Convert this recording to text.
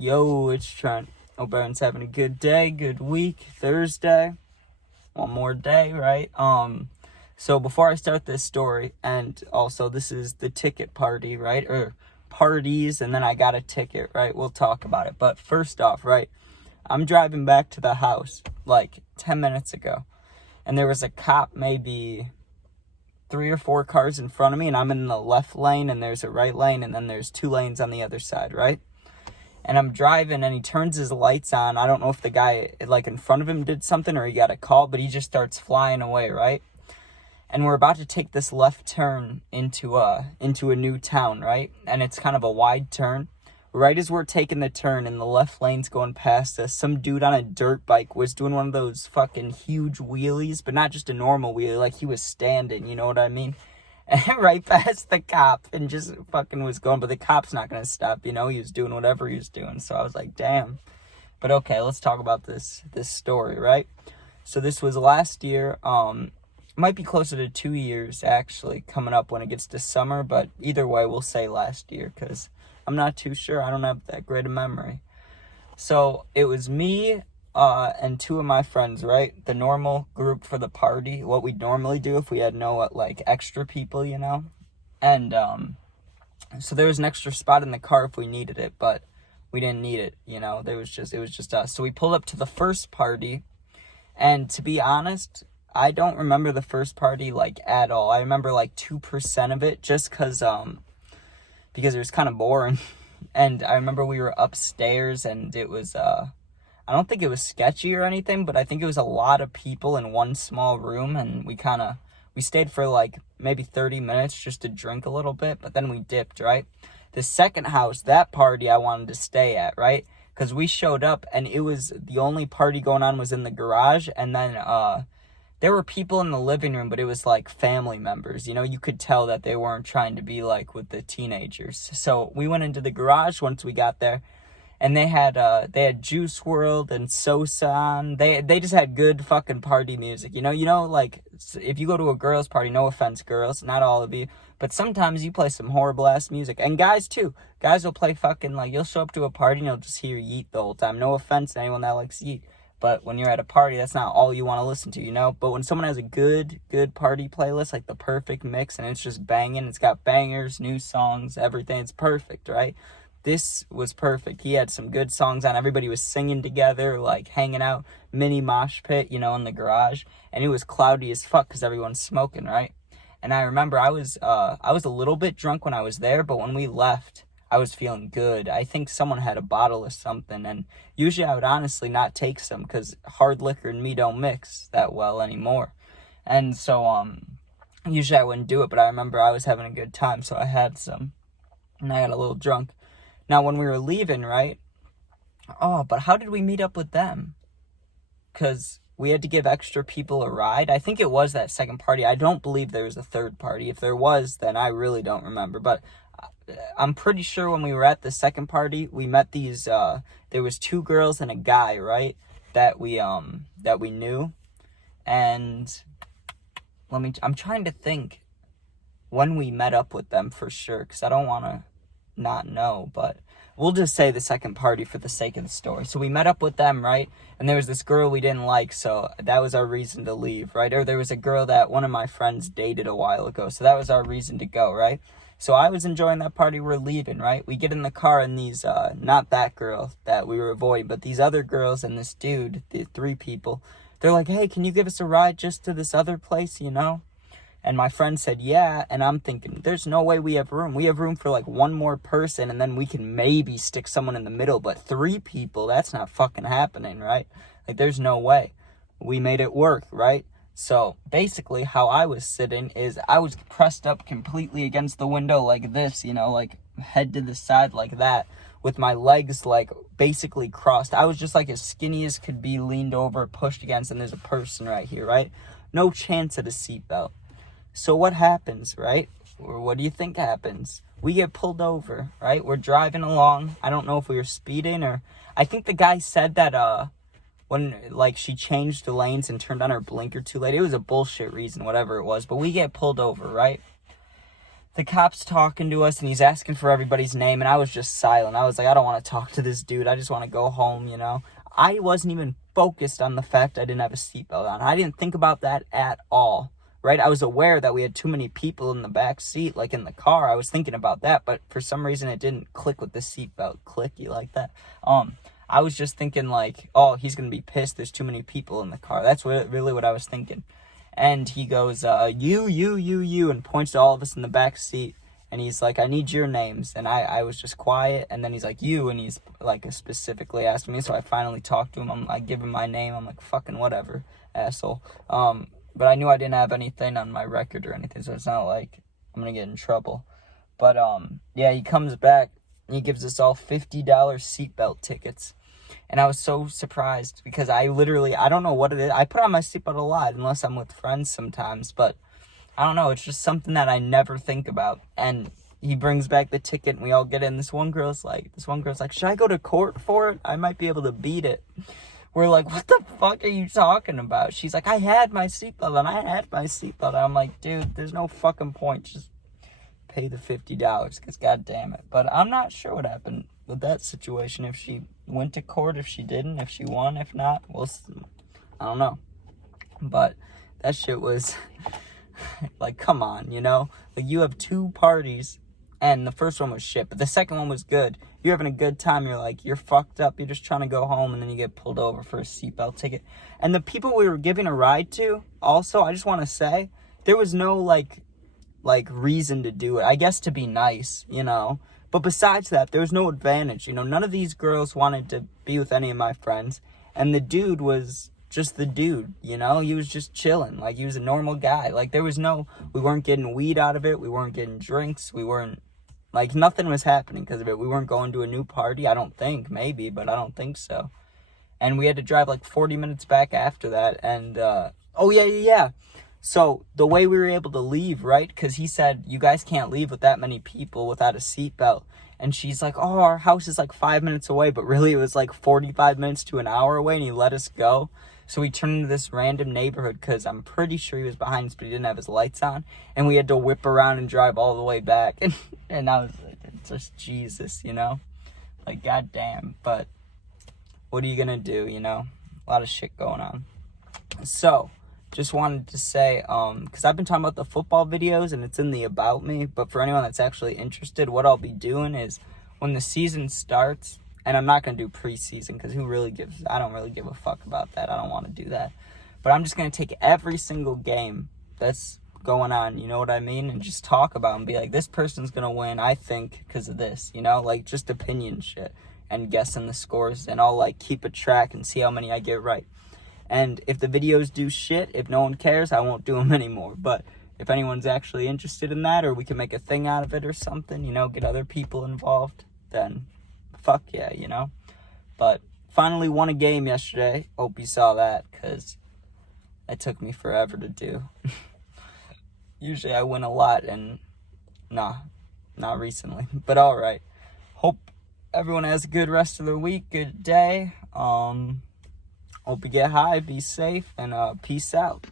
Yo, it's Trent. Hope everyone's having a good day, good week, Thursday. One more day, right? So before I start this story, and also this is the ticket party, right? Or parties, and then I got a ticket, right? We'll talk about it. But first off, right? I'm driving back to the house like 10 minutes ago, and there was a cop maybe 3 or 4 cars in front of me, and I'm in the left lane, and there's a right lane, and then there's 2 lanes on the other side, right? And I'm driving, and he turns his lights on. I don't know if the guy, like, in front of him did something or he got a call, but he just starts flying away, right? And we're about to take this left turn into a new town, right? And it's kind of a wide turn. Right as we're taking the turn and the left lane's going past us, some dude on a dirt bike was doing one of those fucking huge wheelies, but not just a normal wheelie, like he was standing, you know what I mean? And right past the cop and just fucking was going, but the cop's not going to stop, you know? He was doing whatever he was doing, so I was like, damn. But okay, let's talk about this story, right? So this was last year, might be closer to 2 years, actually, coming up when it gets to summer, but either way, we'll say last year, because I'm not too sure. I don't have that great a memory. So it was me and 2 of my friends, right? The normal group for the party, what we'd normally do if we had no, like, extra people, you know? And so there was an extra spot in the car if we needed it, but we didn't need it, you know? It was just us. So we pulled up to the first party, and to be honest, I don't remember the first party, like, at all. I remember, like, 2% of it, just because it was kind of boring. And I remember we were upstairs, and it was, I don't think it was sketchy or anything, but I think it was a lot of people in one small room, and we stayed for, like, maybe 30 minutes just to drink a little bit, but then we dipped, right? The second house, that party I wanted to stay at, right? Because we showed up, and it was, the only party going on was in the garage, and then, there were people in the living room, but it was like family members. You know, you could tell that they weren't trying to be like with the teenagers. So we went into the garage once we got there, and they had Juice WRLD and Sosa on. They just had good fucking party music. You know, like if you go to a girls' party, no offense, girls, not all of you, but sometimes you play some horrible ass music, and guys too. Guys will play fucking, like, you'll show up to a party and you'll just hear Yeet the whole time. No offense to anyone that likes Yeet. But when you're at a party, that's not all you want to listen to, you know? But when someone has a good party playlist, like the perfect mix, and it's just banging, it's got bangers, new songs, everything, it's perfect, right? This was perfect. He had some good songs on. Everybody was singing together, like hanging out, mini mosh pit, you know, in the garage. And it was cloudy as fuck because everyone's smoking, right? And I remember I was a little bit drunk when I was there, but when we left, I was feeling good. I think someone had a bottle of something, and usually I would honestly not take some because hard liquor and me don't mix that well anymore. And so, usually I wouldn't do it, but I remember I was having a good time, so I had some, and I got a little drunk. Now, when we were leaving, right? Oh, but how did we meet up with them? Because we had to give extra people a ride. I think it was that second party. I don't believe there was a third party. If there was, then I really don't remember, but I'm pretty sure when we were at the second party, we met these, there was 2 girls and a guy, right, that we knew, and I'm trying to think when we met up with them for sure, because I don't want to not know, but we'll just say the second party for the sake of the story. So we met up with them, right, and there was this girl we didn't like, so that was our reason to leave, right, or there was a girl that one of my friends dated a while ago, so that was our reason to go, right? So I was enjoying that party. We're leaving, right? We get in the car, and these, not that girl that we were avoiding, but these other girls and this dude, the 3 people, they're like, hey, can you give us a ride just to this other place, you know? And my friend said, yeah, and I'm thinking, there's no way we have room. We have room for, like, 1 more person, and then we can maybe stick someone in the middle, but 3 people, that's not fucking happening, right? Like, there's no way. We made it work, right? So basically how I was sitting is I was pressed up completely against the window like this, you know, like head to the side like that, with my legs like basically crossed. I was just like as skinny as could be, leaned over, pushed against, and there's a person right here, right? No chance at a seatbelt. So what happens, right? Or what do you think happens? We get pulled over, right? We're driving along. I don't know if we were speeding, or I think the guy said that when, like, she changed the lanes and turned on her blinker too late. It was a bullshit reason, whatever it was. But we get pulled over, right? the cop's talking to us, and he's asking for everybody's name, and I was just silent. I was like, I don't want to talk to this dude. I just want to go home, you know. I wasn't even focused on the fact I didn't have a seatbelt on. I didn't think about that at all, right? I was aware that we had too many people in the back seat, like in the car. I was thinking about that, but for some reason it didn't click with the seatbelt. Clicky like that. I was just thinking like, oh, he's going to be pissed. There's too many people in the car. That's really what I was thinking. And he goes, you, and points to all of us in the back seat. And he's like, I need your names. And I was just quiet. And then he's like, you. And he's like specifically asking me. So I finally talked to him. I give him my name. I'm like, fucking whatever, asshole. But I knew I didn't have anything on my record or anything. So it's not like I'm going to get in trouble. But yeah, he comes back. And he gives us all $50 seatbelt tickets. And I was so surprised because I don't know what it is. I put on my seatbelt a lot unless I'm with friends sometimes. But I don't know. It's just something that I never think about. And he brings back the ticket and we all get in. This one girl's like, should I go to court for it? I might be able to beat it. We're like, what the fuck are you talking about? She's like, I had my seatbelt and I'm like, dude, there's no fucking point. Just pay the $50 because God damn it. But I'm not sure what happened with that situation. If she went to court, if she didn't, if she won, if not, I don't know. But that shit was like, come on, you know? Like, you have two parties and the first one was shit, but the second one was good. You're having a good time. You're like, you're fucked up. You're just trying to go home, and then you get pulled over for a seatbelt ticket. And the people we were giving a ride to, also, I just want to say, there was no, like reason to do it. I guess to be nice, you know? But besides that, there was no advantage. You know, none of these girls wanted to be with any of my friends. And the dude was just the dude, you know? He was just chilling. Like, he was a normal guy. Like, we weren't getting weed out of it. We weren't getting drinks. We weren't, like, nothing was happening because of it. We weren't going to a new party. I don't think. Maybe, but I don't think so. And we had to drive, like, 40 minutes back after that. And, oh, yeah. So the way we were able to leave, right? Because he said, you guys can't leave with that many people without a seatbelt. And she's like, oh, our house is like 5 minutes away. But really, it was like 45 minutes to an hour away. And he let us go. So we turned into this random neighborhood because I'm pretty sure he was behind us, but he didn't have his lights on. And we had to whip around and drive all the way back. And I was like, just Jesus, you know? Like, goddamn. But what are you going to do, you know? A lot of shit going on. So just wanted to say, because I've been talking about the football videos and it's in the About Me, but for anyone that's actually interested, what I'll be doing is when the season starts, and I'm not going to do preseason because I don't really give a fuck about that. I don't want to do that. But I'm just going to take every single game that's going on, you know what I mean? And just talk about and be like, this person's going to win, I think, because of this, you know? Like, just opinion shit and guessing the scores. And I'll, like, keep a track and see how many I get right. And if the videos do shit, if no one cares, I won't do them anymore. But if anyone's actually interested in that, or we can make a thing out of it or something, you know, get other people involved, then fuck yeah, you know. But finally won a game yesterday. Hope you saw that, because it took me forever to do. Usually I win a lot, and not recently. But all right. Hope everyone has a good rest of their week, good day. Hope you get high, be safe, and peace out.